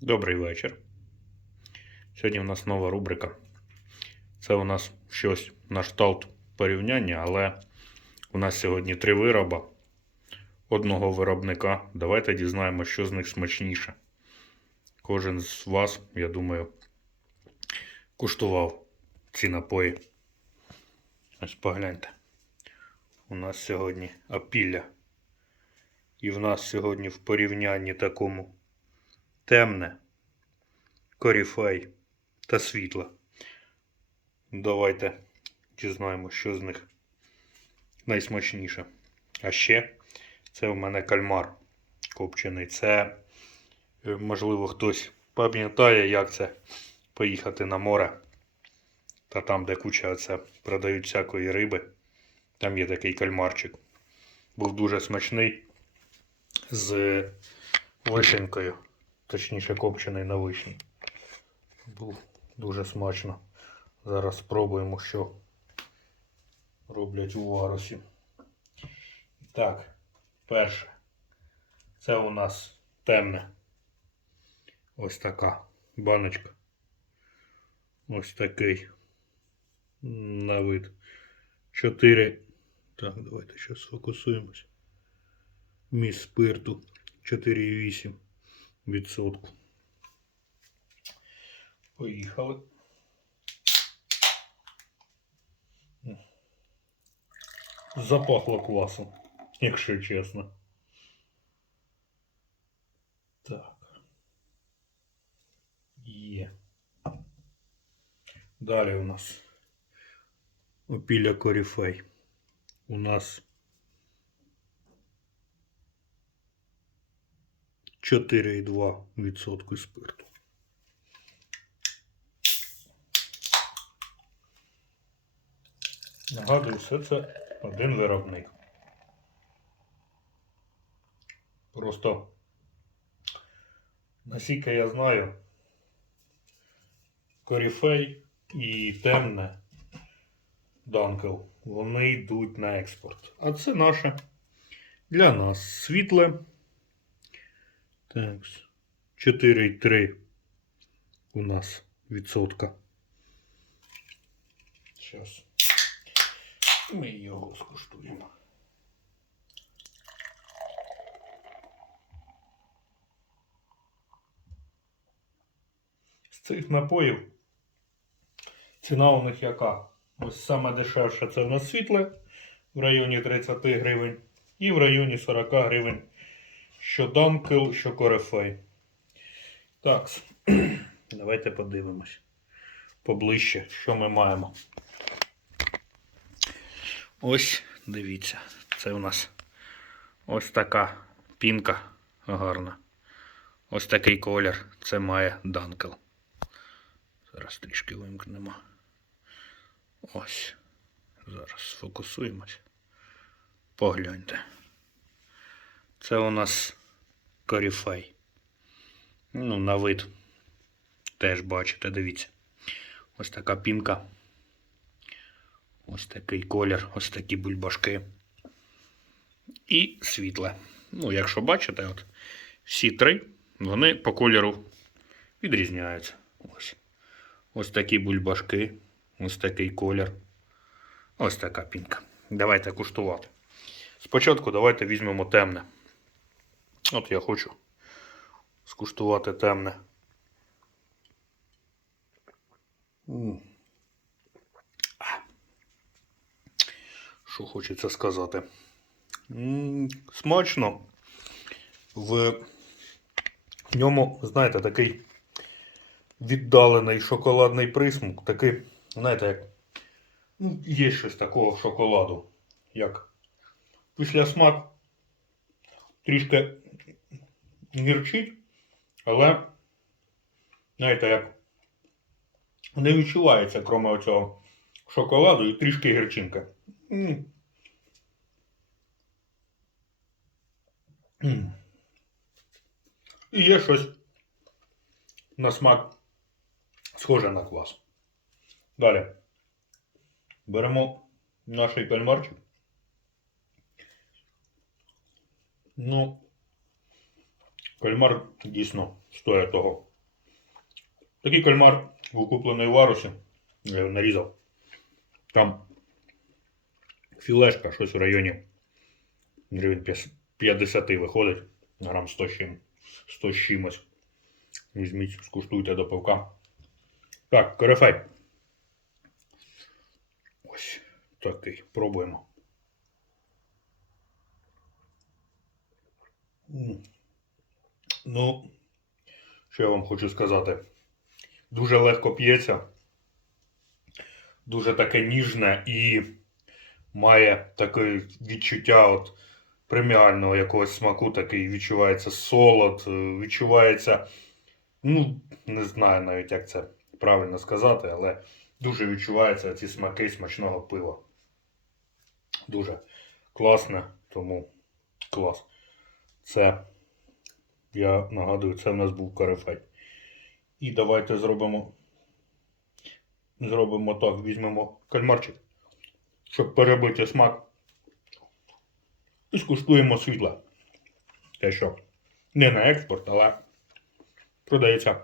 Добрий вечір. Сьогодні у нас нова рубрика. Це у нас щось на кшталт порівняння, але у нас сьогодні три вироба одного виробника. Давайте дізнаємося, що з них смачніше. Кожен з вас, я думаю, куштував ці напої. Ось погляньте. У нас сьогодні апілля. І в нас сьогодні в порівнянні такому темне, коріфей та світле. Давайте дізнаємо, що з них найсмачніше. А ще це у мене кальмар копчений. Це, е, можливо, хтось пам'ятає, як це поїхати на море. Та там, де куча це продають всякої риби. Там є такий кальмарчик. Був дуже смачний з вишенькою. Точніше, копчений на вишні. Був дуже смачно. Зараз спробуємо, що роблять у варусі. Так, перше. Це у нас темне. Ось така баночка. Ось такий на вид. 4. Так, давайте ще сфокусуємось. Міс спирту 4,8 відсотку. Поїхали. Запахло квасом, якщо чесно. Так. Є. Далі у нас опілля коріфей. У нас 4,2% спирту. Нагадую, все це один виробник. Просто, наскільки я знаю, коріфей і темне данкел, вони йдуть на експорт. А це наше для нас світле. Так, 4,3 у нас відсотка. Зараз. Ми його скуштуємо. З цих напоїв ціна у них яка? Ось саме дешевше це у нас світле в районі 30 гривень і в районі 40 гривень що Данкел, що Корефей. Так, давайте подивимось поближче, що ми маємо. Ось, дивіться, це у нас ось така пінка гарна. Ось такий колір. Це має Данкел. Зараз трішки вимкнемо. Ось. Зараз сфокусуємось. Погляньте. Це у нас коріфей. Ну, на вид. Теж бачите, дивіться. Ось така пінка. Ось такий колір, ось такі бульбашки. І світле. Ну, якщо бачите, от всі три, вони по кольору відрізняються. Ось. Ось такі бульбашки, ось такий колір. Ось така пінка. Давайте куштувати. Спочатку давайте візьмемо темне. От я хочу скуштувати темне. Що хочеться сказати? Смачно. В ньому, знаєте, такий віддалений шоколадний присмак. Такий, знаєте, як. Ну, є щось такого шоколаду. Як після смак трішки гірчить, але, знаєте, як не відчувається, крім оцього шоколаду і трішки гірчинка. І є щось на смак схоже на квас. Далі. Беремо наш кальмарчик. Ну, кальмар дійсно стоїть того. Такий кальмар був куплений у варусі. Я його нарізав. Там філешка, щось в районі гривень 50 виходить. Грам 100 з чим. 100 з чимось. Візьміть, скуштуйте до пивка. Так, корифей. Ось такий. Пробуємо. Ну, що я вам хочу сказати? Дуже легко п'ється. Дуже таке ніжне і має таке відчуття от преміального якогось смаку, такий відчувається солод, е, відчувається. Ну, не знаю навіть, як це правильно сказати, але дуже відчуваються ці смаки смачного пива. Дуже класне, тому клас. Це, я нагадую, це в нас був корифей. І давайте зробимо. Зробимо так, візьмемо кальмарчик, щоб перебити смак. І скуштуємо світле. Те, що не на експорт, але продається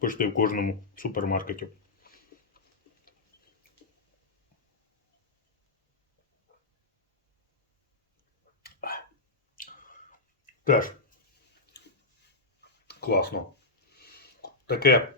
почти в кожному супермаркеті. Теж класно. Таке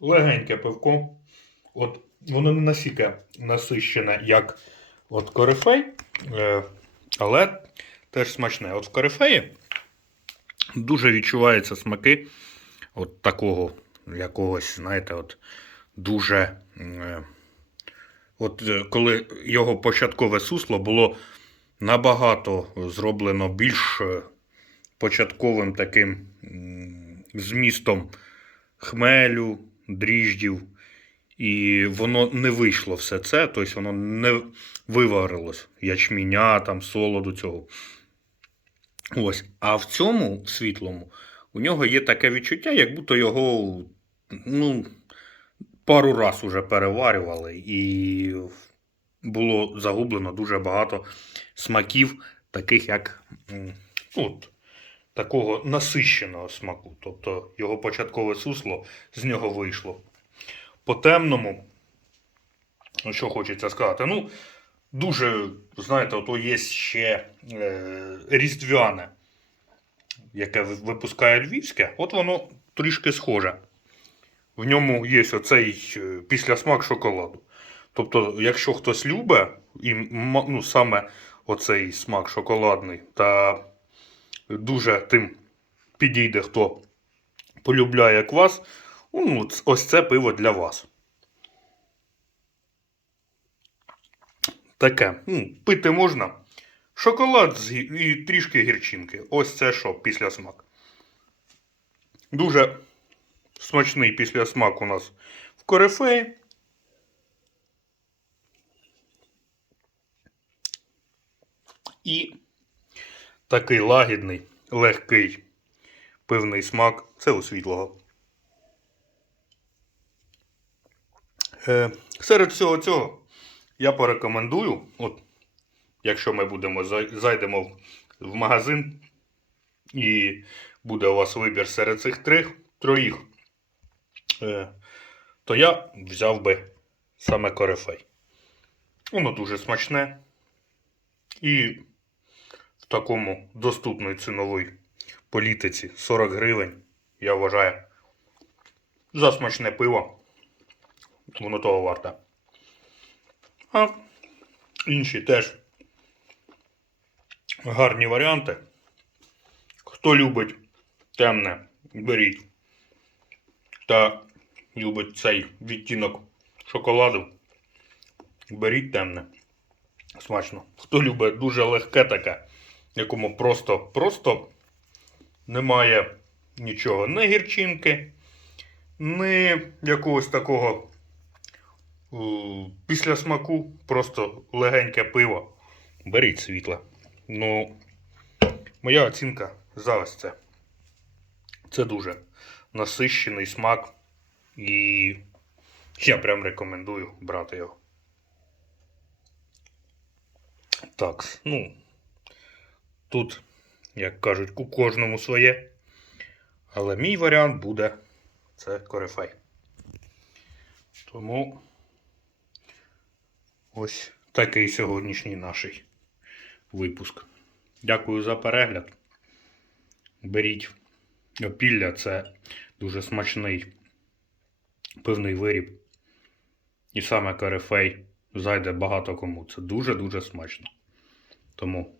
легеньке пивко. От воно не настільки насищене, як от корифей, е, але теж смачне. От в корифеї дуже відчуваються смаки от такого якогось, знаєте, от дуже. Е, от е, коли його початкове сусло було набагато зроблено більш початковим таким змістом хмелю, дріждів, і воно не вийшло все це, тобто воно не виварилось ячміня, там, солоду цього. Ось. А в цьому світлому у нього є таке відчуття, як будто його ну, пару раз уже переварювали, і було загублено дуже багато смаків, таких як от, такого насищеного смаку. Тобто його початкове сусло з нього вийшло. По темному, ну, що хочеться сказати, ну, дуже, знаєте, ото є ще е, різдвяне, яке випускає Львівське, от воно трішки схоже. В ньому є оцей е, післясмак шоколаду. Тобто, якщо хтось любить, і ну, саме оцей смак шоколадний, та дуже тим підійде, хто полюбляє квас, ну, ось це пиво для вас. Таке. Ну, пити можна. Шоколад і трішки гірчинки. Ось це що після смак. Дуже смачний після смак у нас в корифеї. І такий лагідний, легкий пивний смак це у світлого. Е, серед всього цього я порекомендую, от, якщо ми будемо зайдемо в, магазин, і буде у вас вибір серед цих трьох, троїх, е, то я взяв би саме корифей. Воно дуже смачне. І такому доступної ціновій політиці 40 гривень, я вважаю, за смачне пиво. Воно того варте. А інші теж гарні варіанти. Хто любить темне, беріть. Та любить цей відтінок шоколаду, беріть темне. Смачно. Хто любить дуже легке таке, якому просто, просто немає нічого. Ні гірчинки, ні якогось такого після смаку, просто легеньке пиво. Беріть світле. Ну, моя оцінка за ось це. Це дуже насищений смак. І я прям рекомендую брати його. Так, ну, тут, як кажуть, у кожному своє. Але мій варіант буде це корифей. Тому ось такий сьогоднішній наш випуск. Дякую за перегляд. Беріть опілля, це дуже смачний пивний виріб. І саме корифей зайде багато кому. Це дуже-дуже смачно. Тому